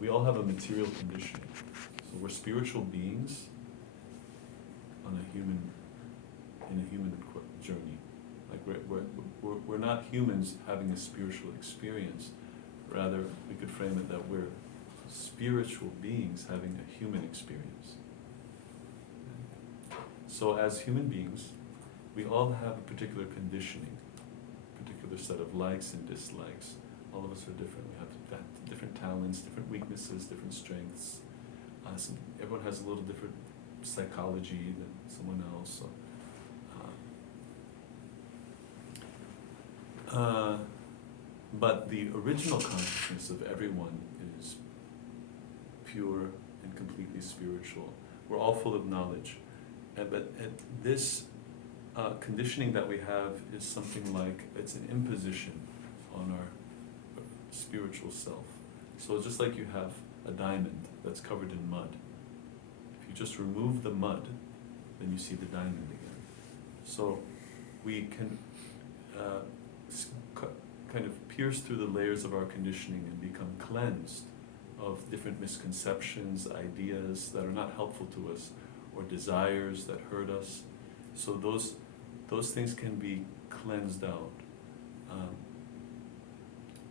we all have a material conditioning. So we're spiritual beings on in a human journey. Like we're not humans having a spiritual experience. Rather, we could frame it that we're spiritual beings having a human experience. So as human beings, we all have a particular conditioning, a particular set of likes and dislikes. All of us are different. We have different talents, different weaknesses, different strengths. Everyone has a little different psychology than someone else. So, but the original consciousness of everyone is pure and completely spiritual. We're all full of knowledge. But this conditioning that we have is something like, it's an imposition on our spiritual self. So just like you have a diamond that's covered in mud, if you just remove the mud, then you see the diamond again. So we can kind of pierce through the layers of our conditioning and become cleansed of different misconceptions, ideas that are not helpful to us, or desires that hurt us. So those things can be cleansed out.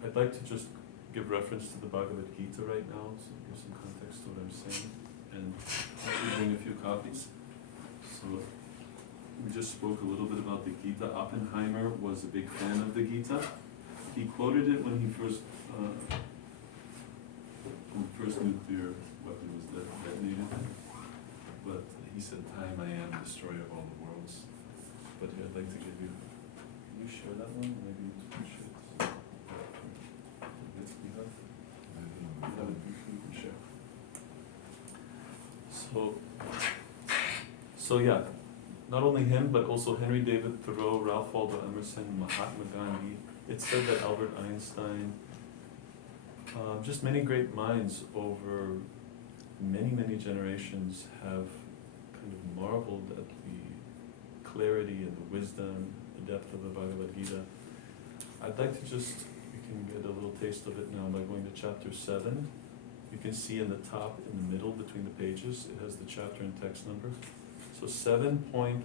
I'd like to just give reference to the Bhagavad Gita right now, so give some context to what I'm saying, and I'll bring a few copies. So we just spoke a little bit about the Gita. Oppenheimer was a big fan of the Gita. He quoted it when he first nuclear weapon was detonated. But he said, "Time I am, destroyer of all the worlds." But here I'd like to give you. Can you share that one? Maybe you can share this. You can share. So yeah, not only him, but also Henry David Thoreau, Ralph Waldo Emerson, Mahatma Gandhi. It's said that Albert Einstein, just many great minds over many generations have kind of marveled at the clarity and the wisdom, the depth of the Bhagavad Gita. I'd like to just, you can get a little taste of it now by going to chapter 7. You can see in the top, in the middle between the pages, it has the chapter and text number. So 7.14,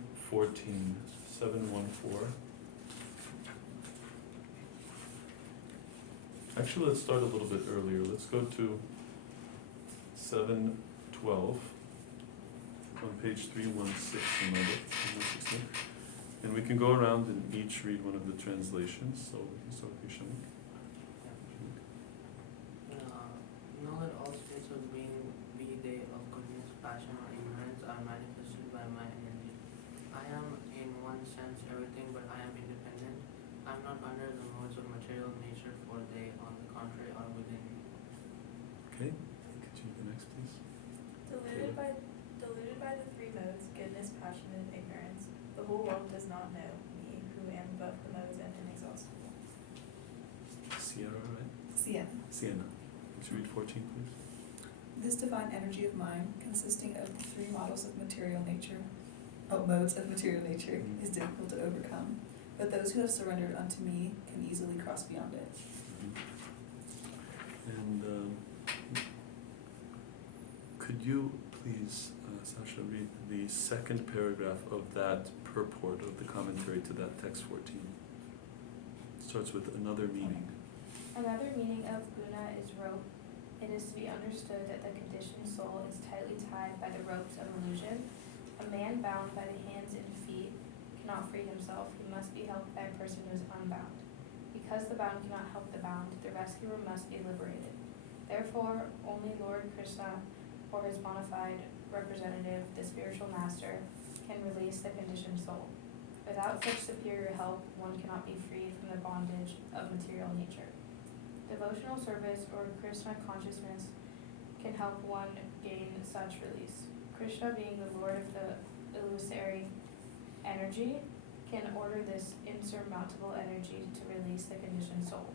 714. Actually, let's start a little bit earlier. Let's go to 712 on page 316 in my book, 316. And we can go around and each read one of the translations. So we can start with Shanik. Know that all states of being, be they of goodness, passion, or ignorance, are manifested by my energy. I am, in one sense, everything, but I am independent. I am not under the modes of material nature, for they, on the contrary, are within me. Okay, could you read the next, please? Deluded by the three modes, goodness, passion, and ignorance, the whole world does not know me, who am above the modes and inexhaustible. Sierra, right? Sienna. Could you read 14, please? This divine energy of mine, consisting of the three modes of material nature, is difficult to overcome, but those who have surrendered unto me can easily cross beyond it. And could you please, Sasha, read the second paragraph of that purport of the commentary to that text 14? It starts with another meaning. Another meaning of guna is rope. It is to be understood that the conditioned soul is tightly tied by the ropes of illusion. A man bound by the hands and feet cannot free himself. He must be helped by a person who is unbound. Because the bound cannot help the bound, the rescuer must be liberated. Therefore, only Lord Krishna, or his bona fide representative, the spiritual master, can release the conditioned soul. Without such superior help, one cannot be freed from the bondage of material nature. Devotional service or Krishna consciousness can help one gain such release. Krishna, being the Lord of the illusory energy, can order this insurmountable energy to release the conditioned soul.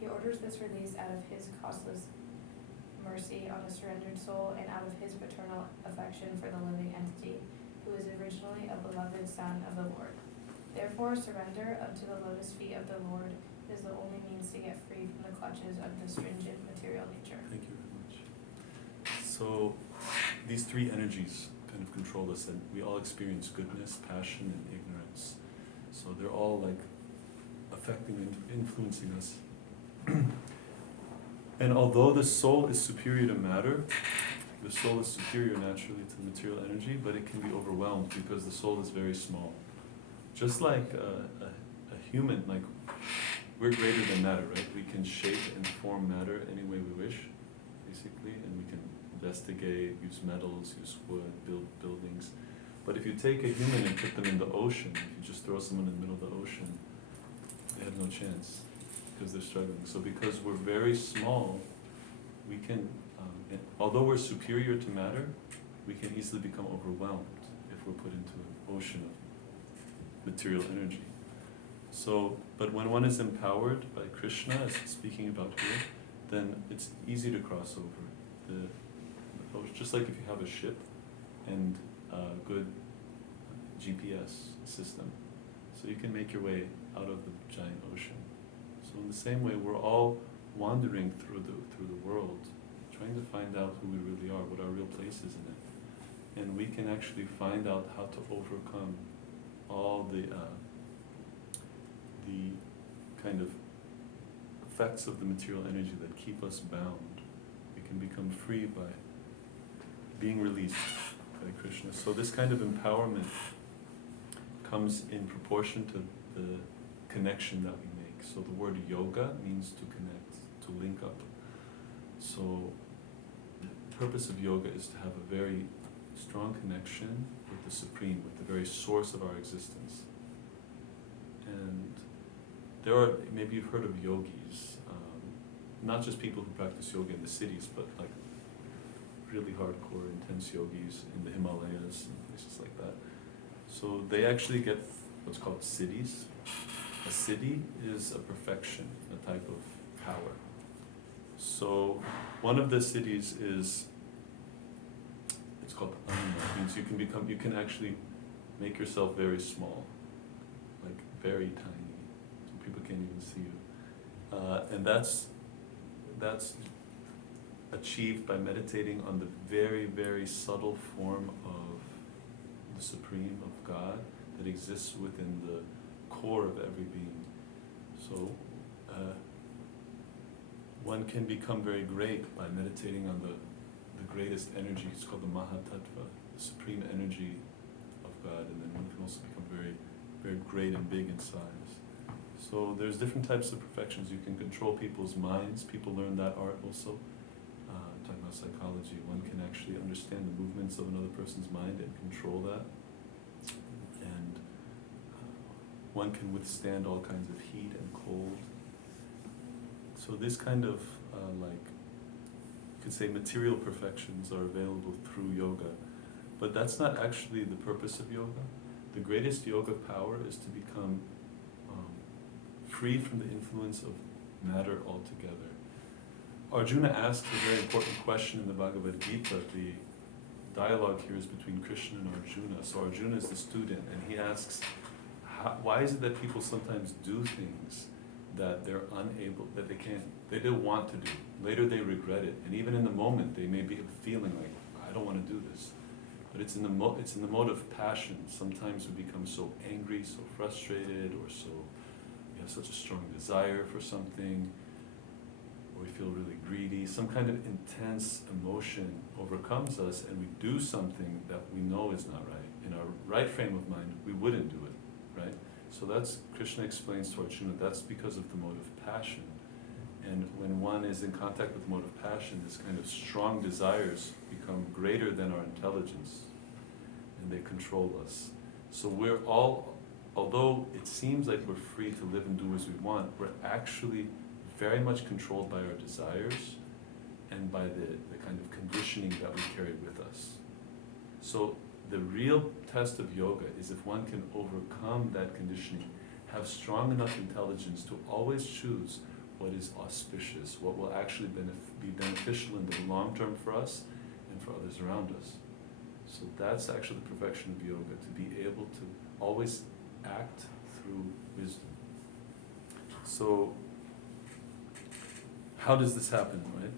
He orders this release out of his causeless mercy on a surrendered soul and out of his paternal affection for the living entity, who is originally a beloved son of the Lord. Therefore, surrender unto the lotus feet of the Lord is the only means to get free from the clutches of the stringent material nature. Thank you very much. So these three energies kind of control us, and we all experience goodness, passion, and ignorance. So they're all like affecting and influencing us. And although the soul is superior to matter, the soul is superior naturally to material energy, but it can be overwhelmed because the soul is very small. Just like a human, like we're greater than matter, right? We can shape and form matter any way we wish, basically, and we can investigate, use metals, use wood, build buildings. But if you take a human and put them in the ocean, if you just throw someone in the middle of the ocean, they have no chance because they're struggling. So because we're very small, we can, although we're superior to matter, we can easily become overwhelmed if we're put into an ocean of material energy. So, but when one is empowered by Krishna, as he's speaking about here, then it's easy to cross over the ocean. Just like if you have a ship and a good GPS system, so you can make your way out of the giant ocean. So in the same way, we're all wandering through the world, trying to find out who we really are, what our real place is in it, and we can actually find out how to overcome all the kind of effects of the material energy that keep us bound. We can become free by being released by Krishna. So this kind of empowerment comes in proportion to the connection that we make. So the word yoga means to connect, to link up. So the purpose of yoga is to have a very strong connection with the Supreme, with the very source of our existence. And there are, maybe you've heard of yogis, not just people who practice yoga in the cities, but like really hardcore, intense yogis in the Himalayas and places like that. So they actually get what's called siddhis. A siddhi is a perfection, a type of power. So one of the siddhis is, it's called anima. It means you can actually make yourself very small, like very tiny, so people can't even see you. And that's achieved by meditating on the very, very subtle form of the Supreme, of God, that exists within the core of every being. So one can become very great by meditating on the greatest energy. It's called the Mahatattva, the supreme energy of God, and then one can also become very, very great and big in size. So there's different types of perfections. You can control people's minds. People learn that art also. Talking about psychology, one can actually understand the movements of another person's mind and control that. And one can withstand all kinds of heat and cold. So this kind of you could say material perfections are available through yoga, but that's not actually the purpose of yoga. The greatest yoga power is to become free from the influence of matter altogether. Arjuna asks a very important question in the Bhagavad Gita. The dialogue here is between Krishna and Arjuna. So Arjuna is the student, and he asks, why is it that people sometimes do things that they're unable, that they don't want to do? Later they regret it, and even in the moment they may be feeling like, I don't want to do this. But it's in the mode of passion. Sometimes we become so angry, so frustrated, or so we have such a strong desire for something, or we feel really greedy. Some kind of intense emotion overcomes us, and we do something that we know is not right. In our right frame of mind, we wouldn't do it, right? So that's, Krishna explains to Arjuna, that's because of the mode of passion. And when one is in contact with the mode of passion, this kind of strong desires become greater than our intelligence, and they control us. So we're all, although it seems like we're free to live and do as we want, we're actually very much controlled by our desires and by the kind of conditioning that we carry with us. So the real test of yoga is if one can overcome that conditioning, have strong enough intelligence to always choose what is auspicious, what will actually be beneficial in the long term for us and for others around us. So that's actually the perfection of yoga, to be able to always act through wisdom. So how does this happen, right?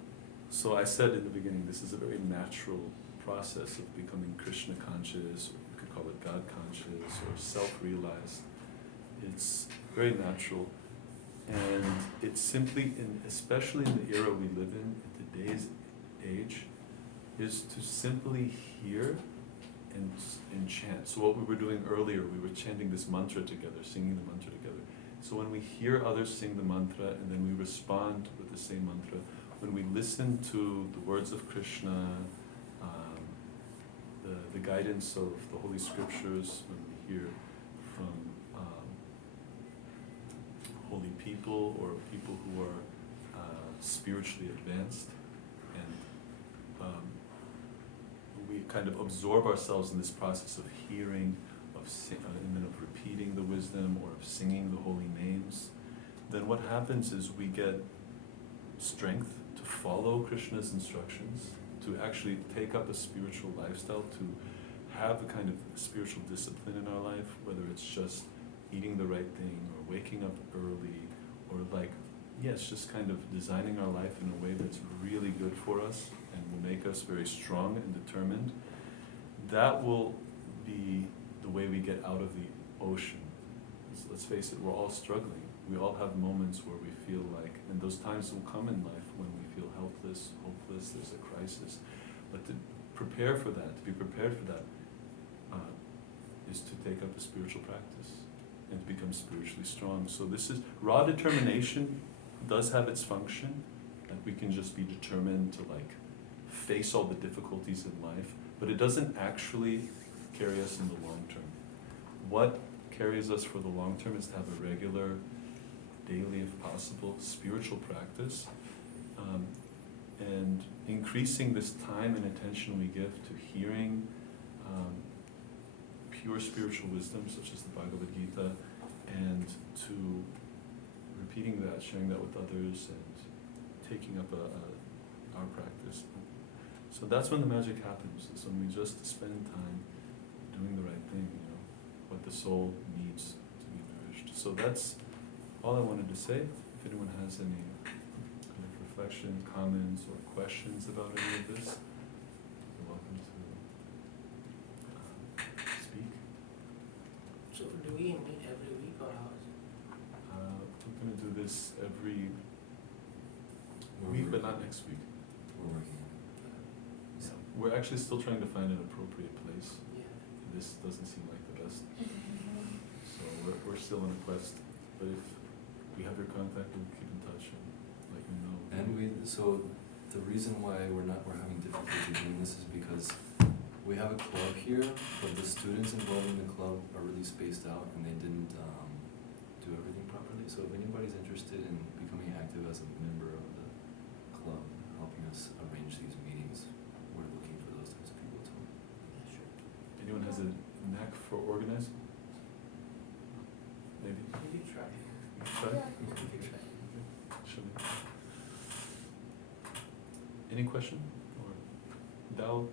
So I said in the beginning, this is a very natural process of becoming Krishna conscious, or you could call it God conscious, or self-realized. It's very natural, and it's simply, especially in the era we live in today's age, is to simply hear and chant. So what we were doing earlier, we were chanting this mantra together, singing the mantra together. So when we hear others sing the mantra and then we respond with the same mantra, when we listen to the words of Krishna, the guidance of the Holy Scriptures, when we hear from holy people or people who are spiritually advanced, and we kind of absorb ourselves in this process of hearing, and then of repeating the wisdom or of singing the holy names, then what happens is we get strength to follow Krishna's instructions, to actually take up a spiritual lifestyle, to have a kind of spiritual discipline in our life, whether it's just eating the right thing or waking up early, or just kind of designing our life in a way that's really good for us and will make us very strong and determined. That will be the way we get out of the ocean. Let's face it, we're all struggling. We all have moments where we feel like, and those times will come in life when we feel helpless, hopeless, there's a crisis. But to prepare for that, to be prepared for that, is to take up a spiritual practice and to become spiritually strong. So this is, raw determination does have its function, that we can just be determined to face all the difficulties in life, but it doesn't actually carry us in the long term. What carries us for the long term is to have a regular, daily if possible, spiritual practice, and increasing this time and attention we give to hearing pure spiritual wisdom, such as the Bhagavad Gita, and to repeating that, sharing that with others, and taking up our practice. So that's when the magic happens, is when we just spend time doing the right thing, what the soul needs to be nourished. So that's all I wanted to say. If anyone has any kind of reflection, comments, or questions about any of this, you're welcome to speak. So do we meet every week or how is it? We're going to do this every week, but not next week. We're working on So we're actually still trying to find an appropriate place. Yeah. This doesn't seem like the best. So we're still on a quest. But if we have your contact, we'll keep in touch and let you know. And so the reason why we're having difficulty doing this is because we have a club here, but the students involved in the club are really spaced out and they didn't do everything properly. So if anybody's interested in becoming active as a member of the club, helping us arrange these meetings, we're looking for those types of people too. Yeah, sure. Anyone has a knack for organizing? Maybe? We could try. You can try? We could try. Should we? Any question or doubt?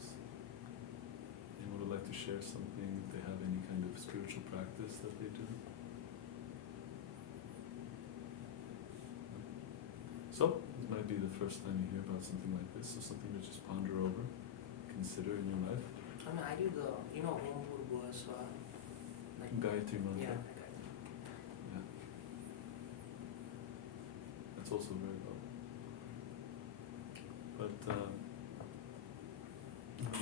Anyone would like to share something, if they have any kind of spiritual practice that they do? So, this might be the first time you hear about something like this, so something to just ponder over, consider in your life. I mean, I do the, Om Bhurbhuva Swaha. Gayatri mantra. Yeah, I got it. Yeah. That's also very well. But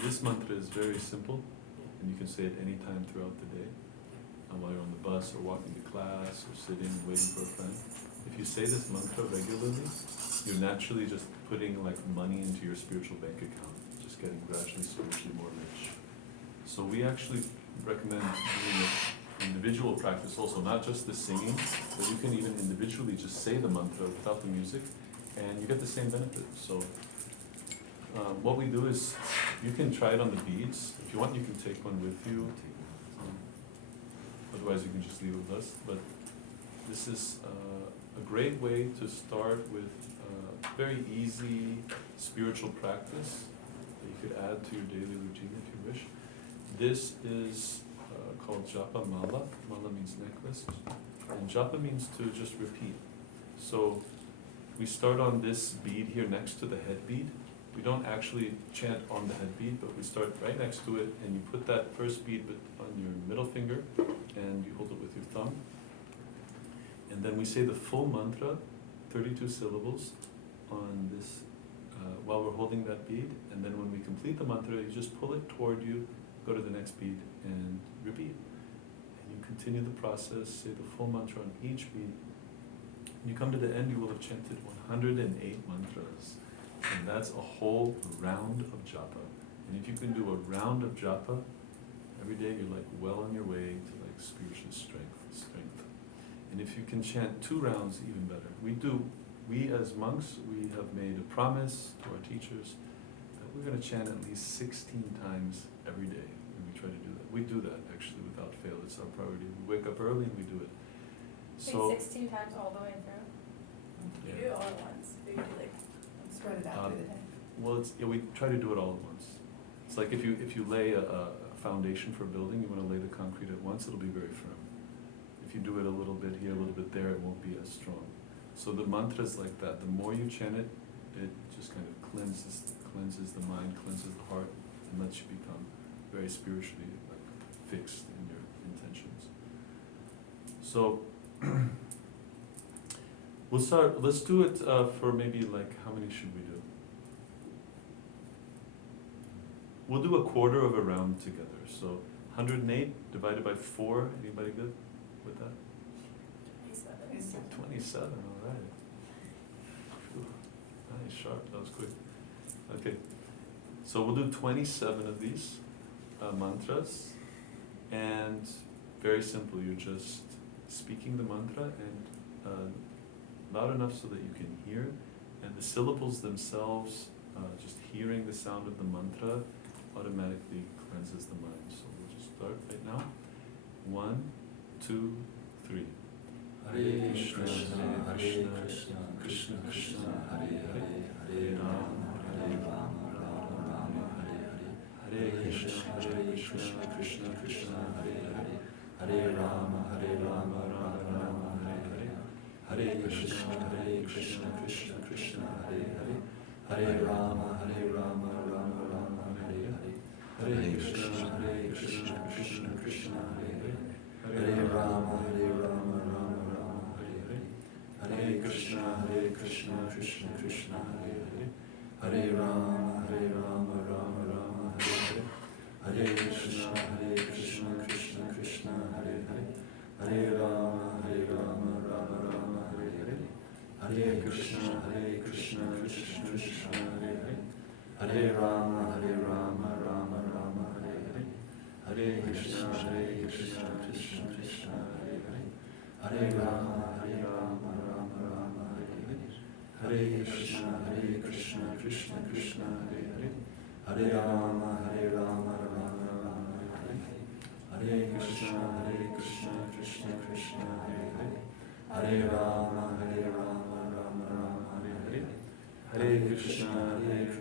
this mantra is very simple, and you can say it any time throughout the day, while you're on the bus or walking to class or sitting and waiting for a friend. If you say this mantra regularly, you're naturally just putting money into your spiritual bank account, just getting gradually spiritually more rich. So we actually recommend doing it individual practice also, not just the singing, but you can even individually just say the mantra without the music, and you get the same benefit. So what we do is, you can try it on the beads. If you want, you can take one with you. Otherwise, you can just leave it with us. But this is a great way to start with very easy spiritual practice that you could add to your daily routine if you wish. This is called japa mala. Mala means necklace, and japa means to just repeat. So we start on this bead here next to the head bead. We don't actually chant on the head bead, but we start right next to it, and you put that first bead on your middle finger, and you hold it with your thumb. And then we say the full mantra, 32 syllables, on this, while we're holding that bead. And then when we complete the mantra, you just pull it toward you, go to the next bead, and repeat. And you continue the process, say the full mantra on each bead. When you come to the end, you will have chanted 108 mantras. And that's a whole round of japa. And if you can do a round of japa every day, you're like well on your way to like spiritual strength. And if you can chant 2 rounds, even better. We as monks, we have made a promise to our teachers that we're going to chant at least 16 times every day. And we try to do that. We do that actually without fail. It's our priority. We wake up early and we do it. So 16 times all the way through? You do it all at once, or you do like Spread it out through the day. well, we try to do it all at once. It's like if you lay a foundation for a building, you want to lay the concrete at once, it'll be very firm. If you do it a little bit here, a little bit there, it won't be as strong. So the mantra is like that. The more you chant it, it just kind of cleanses the mind, cleanses the heart, and lets you become very spiritually like fixed in your intentions. So we'll start. Let's do it for maybe like how many should we do? We'll do a quarter of a round together. So 108 divided by 4. Anybody good with that? 27. 27, all right. Phew, nice, sharp, that was quick. Okay, so we'll do 27 of these mantras, and very simple, you're just speaking the mantra and loud enough so that you can hear, and the syllables themselves, just hearing the sound of the mantra automatically cleanses the mind. So we'll just start right now. 1, 2, 3. Hare Krishna, Hare Krishna, Krishna Krishna, Hare Hare, Hare Rama, Hare Rama, Rama Rama, Hare Hare, Hare Krishna, Krishna Krishna, Hare Hare, Hare Rama, Rama Rama, Hare Hare, Hare Krishna, Krishna Krishna, Hare Hare, Hare Rama, Rama Rama, Hare Hare, Hare Krishna, Krishna Krishna, Hare Hare, Hare Rama, Rama Rama, Hare Hare, Hare Krishna, Krishna Krishna, Hare Hare, Hare Rama, Rama Rama, Hare Hare, Hare Krishna, Krishna Krishna, Hare Hare, Hare Rama, Rama Rama, Hare Hare, Hare Krishna, Krishna Krishna, Hare Hare, Hare Rama, Rama Rama, Hare Hare, Hare Krishna, Krishna Krishna, Hare Hare, Hare Rama, Rama, Hare Hare, Hare Krishna, Krishna Krishna, Hare Hare, Hare Rama, Rama Rama, Hare Hare, Hare Krishna, Krishna Krishna, Hare Hare, Hare Rama, Rama, Hare Hare, Hare Krishna, Krishna Krishna, Hare Hare, Hare Rama, Rama, Hare Hare, Hare Krishna, Krishna Krishna, Hare Hare, Hare Rama, Rama, Hare Hare, Hare Krishna,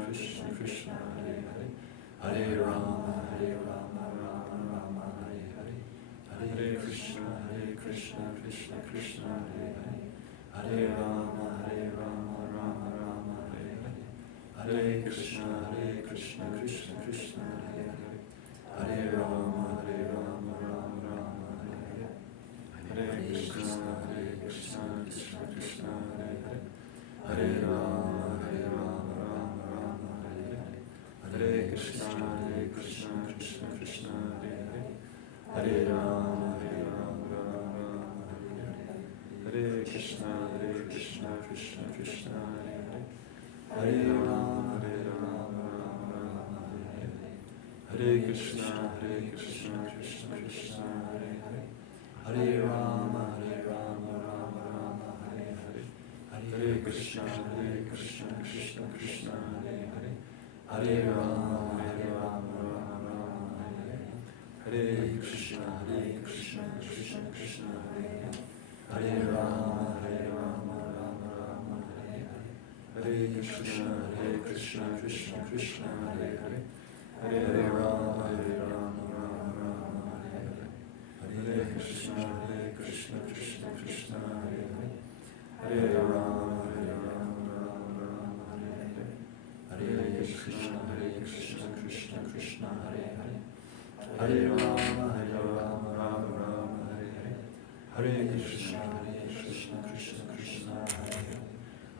Krishna Krishna, Hare Hare, Hare Rama, Rama, Hare Hare, Hare Krishna, Krishna Krishna, Hare Hare, Hare Rama, Rama, Hare Hare, Hare Krishna, Krishna Krishna, Hare Hare, Hare Rama, Rama, Hare Hare, Hare Krishna, Krishna Krishna, Hare Hare, Hare Rama, Rama, Hare Hare, Hare Krishna, Krishna Krishna, Hare Hare, Hare Rama, Rama, Hare Hare, Hare Krishna, Krishna Krishna, Hare Hare, Hare Rama, Rama, Hare Hare, Hare Krishna, Krishna Krishna, Hare Hare, Hare Rama, Rama, Hare Hare, Hare Krishna, Krishna Krishna, Hare Hare, Hare Rama, Rama, Hare Hare, Hare Krishna, Krishna Krishna, Hare Hare, Hare Rama, Rama Rama, Hare Hare. Hare Krishna, Krishna Krishna, Hare Hare. Hare Rama, Rama Rama, Hare Hare. Hare Krishna, Krishna Krishna, Hare Hare.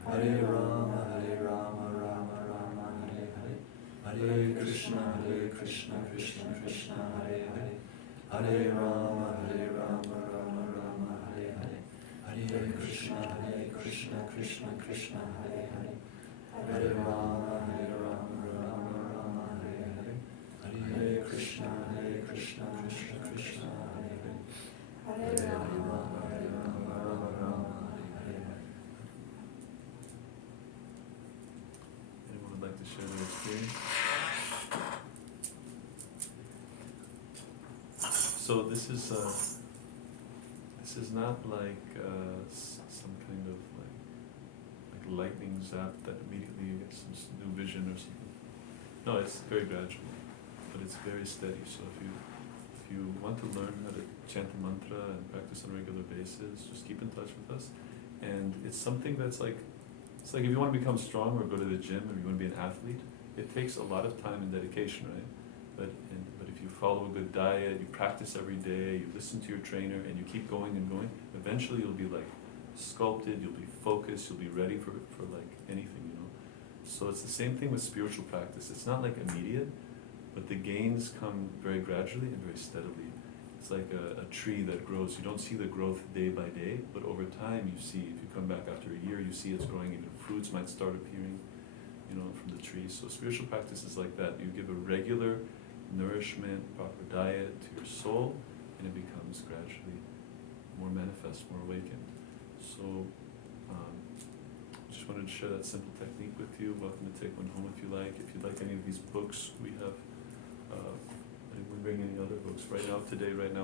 Hare Rama, Rama Rama, Hare Hare. Hare Krishna, Krishna Krishna, Hare Hare. Hare Rama, Rama Rama, Hare Hare. Hare Krishna, Krishna Krishna, Hare Hare. Hare Rama, Rama Rama, Hare Hare. Hare Krishna, Krishna Krishna, Hare Hare. Hare Rama, Rama Rama, Hare Hare. Anyone would like to share their experience? So this is not like some kind of like lightning zap that immediately you get some new vision or something. No, it's very gradual, but it's very steady. So if you want to learn how to chant the mantra and practice on a regular basis, just keep in touch with us. And it's something that's like, it's like if you want to become strong or go to the gym or you want to be an athlete, it takes a lot of time and dedication, right? But if you follow a good diet, you practice every day, you listen to your trainer, and you keep going and going, eventually you'll be like sculpted, you'll be focused, you'll be ready for like anything, you know? So it's the same thing with spiritual practice. It's not like immediate, but the gains come very gradually and very steadily. It's like a tree that grows. You don't see the growth day by day, but over time you see, if you come back after a year, you see it's growing, even fruits might start appearing, you know, from the tree. So spiritual practice is like that. You give a regular nourishment, proper diet to your soul, and it becomes gradually more manifest, more awakened. So just wanted to share that simple technique with you. Welcome to take one home if you like. If you'd like any of these books, we have, I didn't bring any other books. Right now,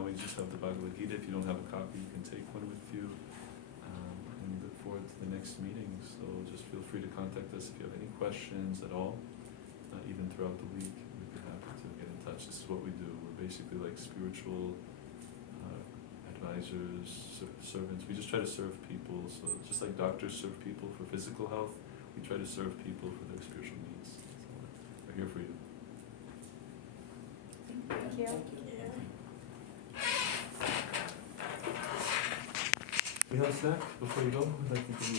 we just have the Bhagavad Gita. If you don't have a copy, you can take one with you. And we look forward to the next meeting. So just feel free to contact us if you have any questions at all, even throughout the week. We'd be happy to get in touch. This is what we do. We're basically like spiritual advisors, servants. We just try to serve people. So just like doctors serve people for physical health, we try to serve people for their spiritual needs. So we're here for you. Thank you. We have a snack before you go. We'd like to give you